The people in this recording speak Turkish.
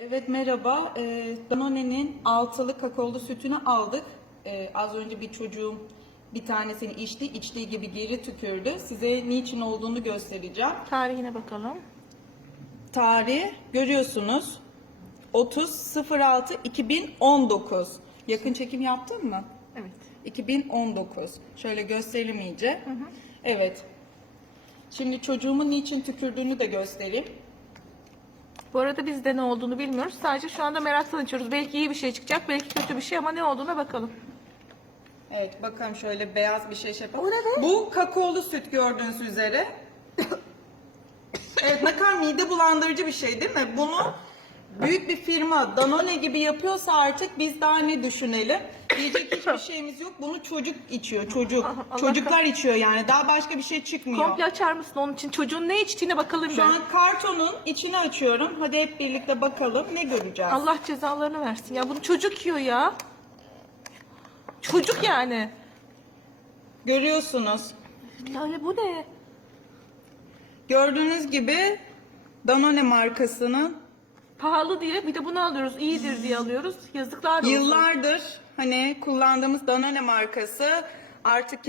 Evet merhaba. Ee, Danone'nin altılı kakaolu sütünü aldık. Ee, az önce bir çocuğum bir tanesini içti, içtiği gibi geri tükürdü. Size niçin olduğunu göstereceğim. Tarihine bakalım. Tarihi görüyorsunuz. 30.06.2019. Yakın çekim yaptın mı? Evet. 2019. Şöyle gösterelim iyice. Evet. Şimdi çocuğumun niçin tükürdüğünü de göstereyim. Bu arada biz de ne olduğunu bilmiyoruz. Sadece şu anda meraktan içiyoruz. Belki iyi bir şey çıkacak, belki kötü bir şey ama ne olduğuna bakalım. Evet bakalım şöyle beyaz bir şey şey yapalım. O ne be? Bu kakaolu süt gördüğünüz üzere. evet ne kadar mide bulandırıcı bir şey değil mi? Bunu büyük bir firma Danone gibi yapıyorsa artık biz daha ne düşünelim? Diyecek hiçbir şeyimiz yok. Bunu çocuk içiyor. Çocuk. Allah Çocuklar içiyor yani. Daha başka bir şey çıkmıyor. Komple açar mısın onun için? Çocuğun ne içtiğine bakalım Şu bir. an kartonun içini açıyorum. Hadi hep birlikte bakalım ne göreceğiz. Allah cezalarını versin. Ya bunu çocuk yiyor ya. Çocuk yani. Görüyorsunuz. Lale bu ne? Gördüğünüz gibi Danone markasının Pahalı diye bir de bunu alıyoruz. İyidir diye alıyoruz. Yazıklar olsun. Yıllardır hani kullandığımız Danone markası artık